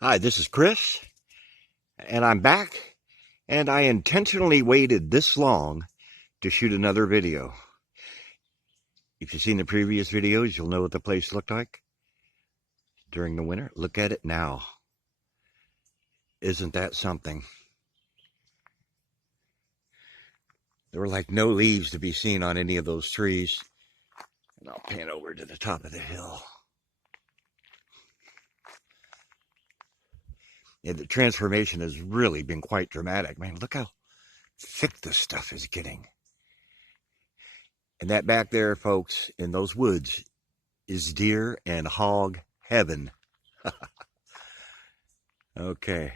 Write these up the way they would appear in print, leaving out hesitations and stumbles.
Hi, this is Chris, and I'm back, and I intentionally waited this long to shoot another video. If you've seen the previous videos, you'll know what the place looked like during the winter. Look at it now. Isn't that something? There were like no leaves to be seen on any of those trees. And I'll pan over to the top of the hill. Yeah, the transformation has really been quite dramatic. Man, look how thick this stuff is getting. And that back there, folks, in those woods, is deer and hog heaven. Okay,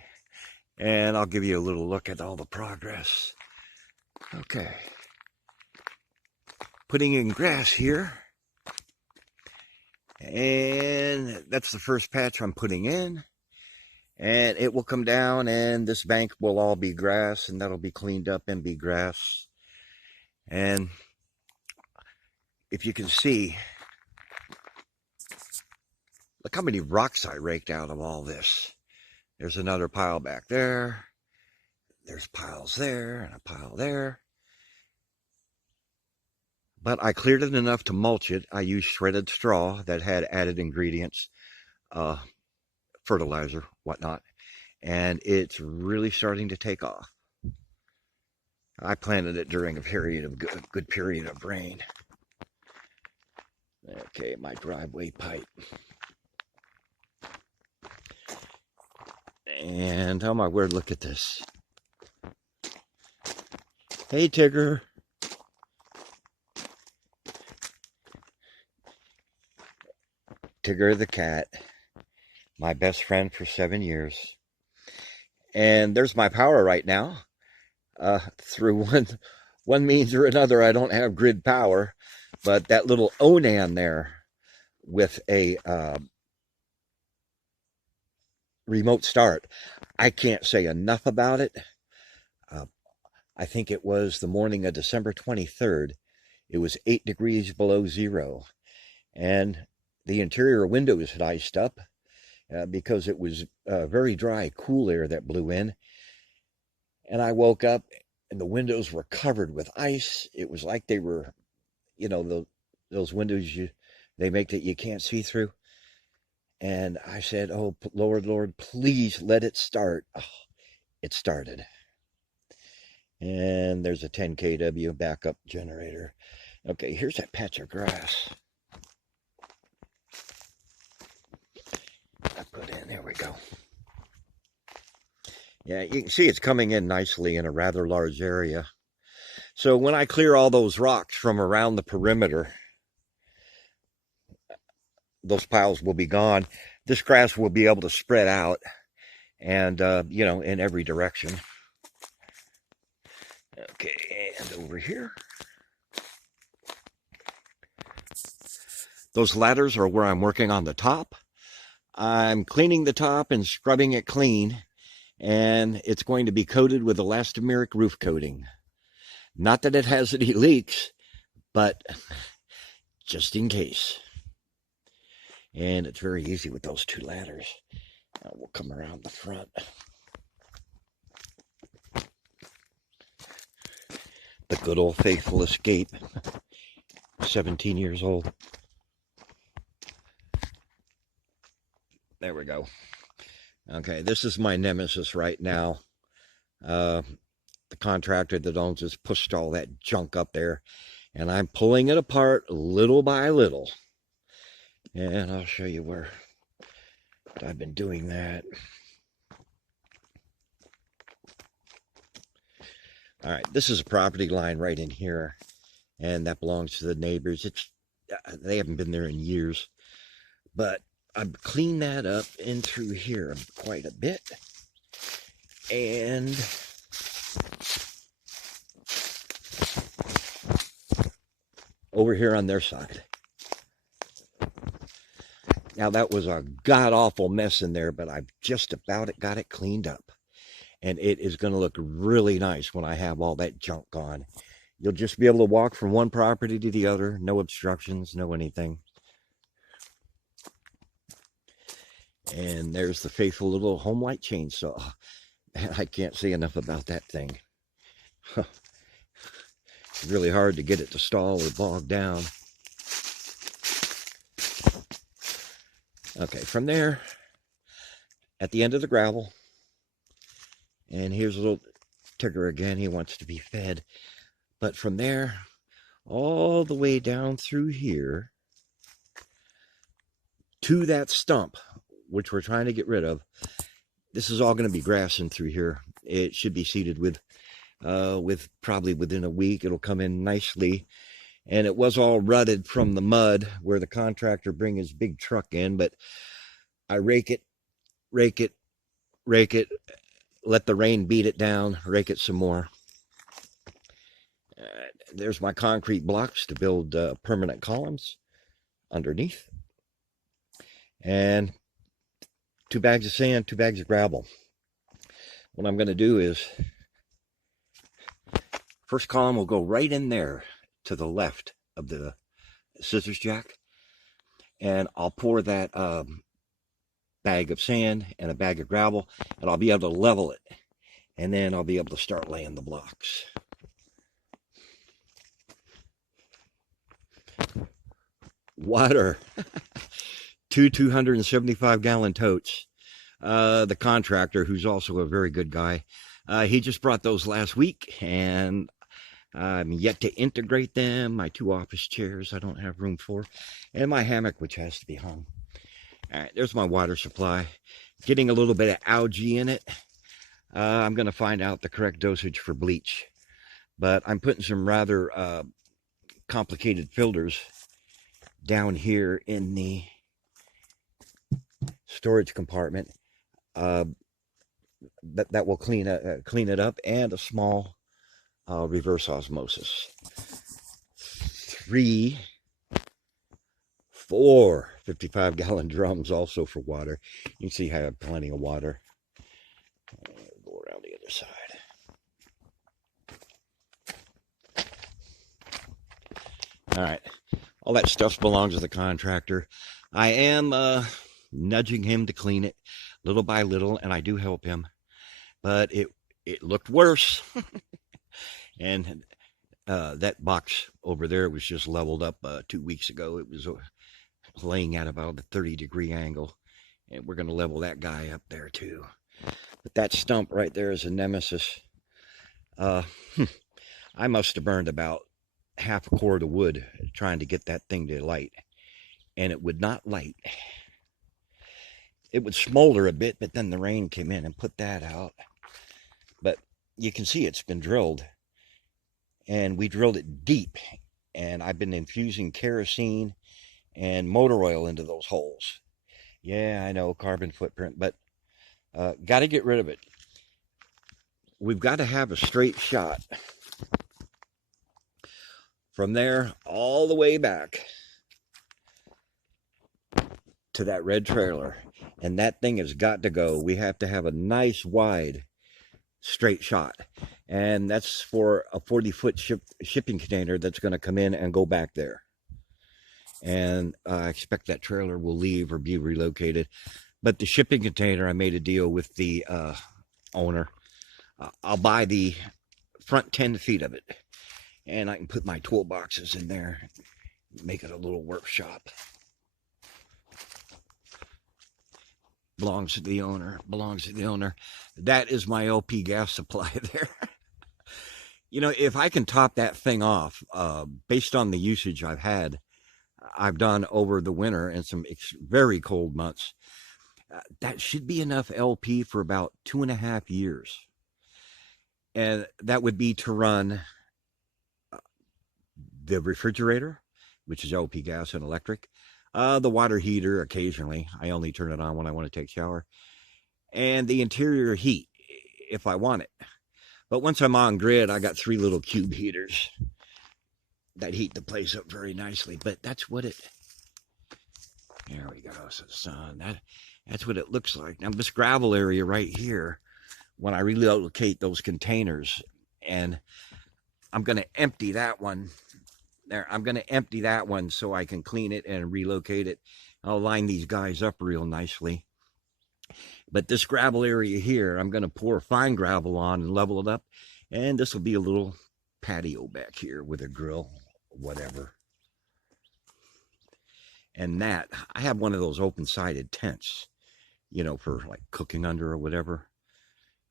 and I'll give you a little look at all the progress. Okay, putting in grass here, and that's the first patch I'm putting in, and it will come down, and this bank will all be grass, and that'll be cleaned up and be grass. And if you can see, look how many rocks I raked out of all this. There's another pile back there. There's piles there and a pile there. But I cleared it enough to mulch it. I used shredded straw that had added ingredients, fertilizer, whatnot. And it's really starting to take off. I planted it during a period of good period of rain. Okay, my driveway pipe. And oh my word, look at this. Hey, Tigger. Tigger the cat, my best friend for 7 years. And there's my power right now. Through one means or another, I don't have grid power, but that little Onan there with a remote start, I can't say enough about it. I think it was the morning of December 23rd. It was 8 degrees below zero, and the interior windows had iced up because it was very dry, cool air that blew in. And I woke up and the windows were covered with ice. It was like they were, those windows they make that you can't see through. And I said, oh, Lord, please let it start. Oh, it started. And there's a 10 kW backup generator. Okay, here's that patch of grass I put in. There we go. Yeah, you can see it's coming in nicely in a rather large area. So when I clear all those rocks from around the perimeter, those piles will be gone. This grass will be able to spread out and, in every direction. Okay, and over here. Those ladders are where I'm working on the top. I'm cleaning the top and scrubbing it clean, and it's going to be coated with elastomeric roof coating. Not that it has any leaks, but just in case. And it's very easy with those two ladders. We'll come around the front. The good old faithful Escape. 17 years old. There we go. Okay, this is my nemesis right now. The contractor that owns this pushed all that junk up there, and I'm pulling it apart little by little. And I'll show you where I've been doing that. All right, this is a property line right in here, and that belongs to the neighbors. They haven't been there in years, but I've cleaned that up in through here quite a bit. And over here on their side. Now that was a god-awful mess in there, but I've just about got it cleaned up. And it is going to look really nice when I have all that junk gone. You'll just be able to walk from one property to the other. No obstructions, no anything. And there's the faithful little home light chainsaw. I can't say enough about that thing. It's really hard to get it to stall or bog down. Okay, from there, at the end of the gravel, and here's a little Tigger again. He wants to be fed. But from there, all the way down through here to that stump, which we're trying to get rid of. This is all going to be grassing through here. It should be seeded with probably within a week. It'll come in nicely. And it was all rutted from the mud where the contractor bring his big truck in, but I rake it, let the rain beat it down, rake it some more. There's my concrete blocks to build permanent columns underneath. And 2 bags of sand, 2 bags of gravel. What I'm going to do is, first column will go right in there to the left of the scissors jack. And I'll pour that bag of sand and a bag of gravel, and I'll be able to level it. And then I'll be able to start laying the blocks. Water. 2 275-gallon totes. The contractor, who's also a very good guy, he just brought those last week, and I'm yet to integrate them. My 2 office chairs I don't have room for, and my hammock, which has to be hung. All right, there's my water supply. Getting a little bit of algae in it. I'm going to find out the correct dosage for bleach, but I'm putting some rather complicated filters down here in the storage compartment that will clean it up, and a small reverse osmosis. 3, 4 55-gallon drums also for water. You can see I have plenty of water. Go around the other side. All right, all that stuff belongs to the contractor. I am nudging him to clean it little by little, and I do help him, but it looked worse. And that box over there was just leveled up 2 weeks ago. It was laying at about a 30-degree angle, and we're going to level that guy up there too. But that stump right there is a nemesis. I must have burned about half a cord of wood trying to get that thing to light, and it would not light. It would smolder a bit, but then the rain came in and put that out. But you can see it's been drilled, and we drilled it deep, and I've been infusing kerosene and motor oil into those holes. Yeah, I know, carbon footprint, but got to get rid of it. We've got to have a straight shot from there all the way back to that red trailer, and that thing has got to go. We have to have a nice wide straight shot, and that's for a 40-foot shipping container that's going to come in and go back there. And I expect that trailer will leave or be relocated. But the shipping container, I made a deal with the owner. I'll buy the front 10 feet of it, and I can put my toolboxes in there, make it a little workshop. Belongs to the owner, belongs to the owner. That is my LP gas supply there. You know, if I can top that thing off, based on the usage I've done over the winter and some very cold months, that should be enough LP for about 2.5 years. And that would be to run the refrigerator, which is LP gas and electric, the water heater occasionally. I only turn it on when I want to take a shower, and the interior heat if I want it. But once I'm on grid, I got 3 little cube heaters that heat the place up very nicely. But that's what it, there we go, so sun, that's what it looks like. Now this gravel area right here, when I relocate those containers, and I'm going to empty that one there. I'm going to empty that one so I can clean it and relocate it. I'll line these guys up real nicely. But this gravel area here, I'm going to pour fine gravel on and level it up. And this will be a little patio back here with a grill, whatever. And that, I have one of those open-sided tents, you know, for like cooking under or whatever.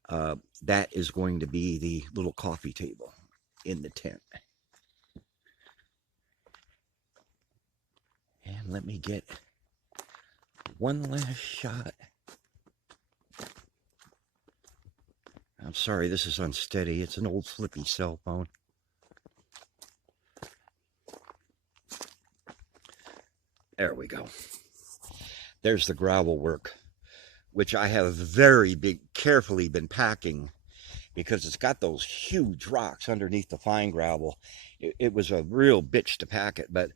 That is going to be the little coffee table in the tent. And let me get one last shot. I'm sorry, this is unsteady. It's an old flippy cell phone. There we go. There's the gravel work, which I have carefully been packing because it's got those huge rocks underneath the fine gravel. It was a real bitch to pack it, but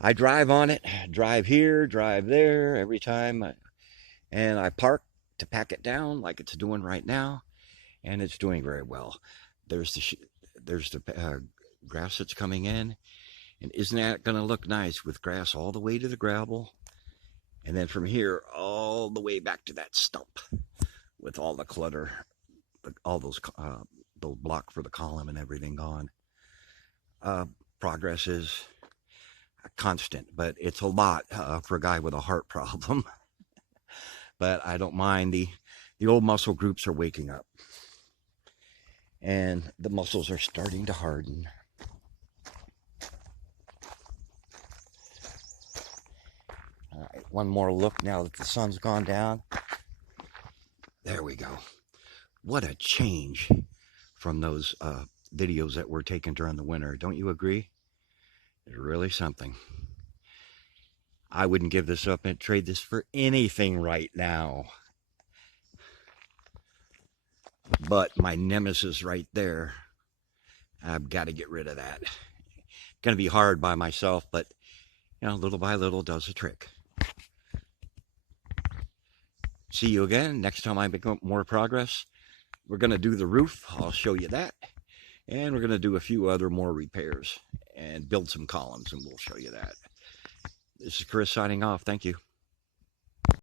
I drive on it, drive here, drive there every time, and I park to pack it down like it's doing right now, and it's doing very well. There's the grass that's coming in, and isn't that going to look nice with grass all the way to the gravel, and then from here all the way back to that stump with all the clutter, all those block for the column and everything gone. Progress is constant, but it's a lot for a guy with a heart problem. But I don't mind. The old muscle groups are waking up, and the muscles are starting to harden. All right, one more look now that the sun's gone down. There we go. What a change from those videos that were taken during the winter. Don't you agree? It's really something. I wouldn't give this up and trade this for anything right now. But my nemesis right there, I've got to get rid of that. Going to be hard by myself, but you know, little by little does the trick. See you again next time I make more progress. We're going to do the roof. I'll show you that. And we're going to do a few other more repairs and build some columns, and we'll show you that. This is Chris signing off. Thank you.